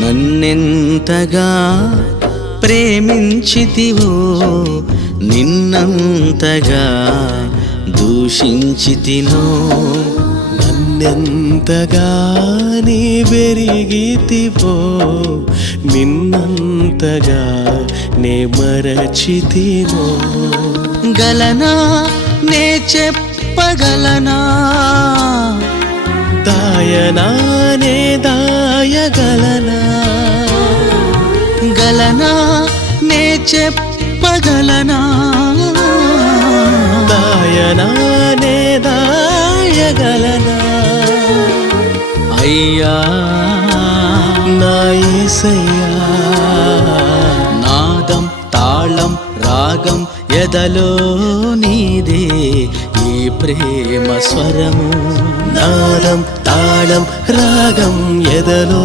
నన్నెంతగా ప్రేమించితివో నిన్నంతగా దూషించితినో నన్నెంతగా నీ వెరిగితివో నిన్నంతగా నే మరచితినో గలనా నే చెప్పగలనా దాయనా నే దాయగలనా గలనా నే చెప్పగలనా దాయనా నే దాయగలనా అయ్యా నా యేసయ్యా నాదం తాళం రాగం ఎదలో నీదే ఈ ప్రేమ స్వరము నాదం తాళం రాగం ఎదలో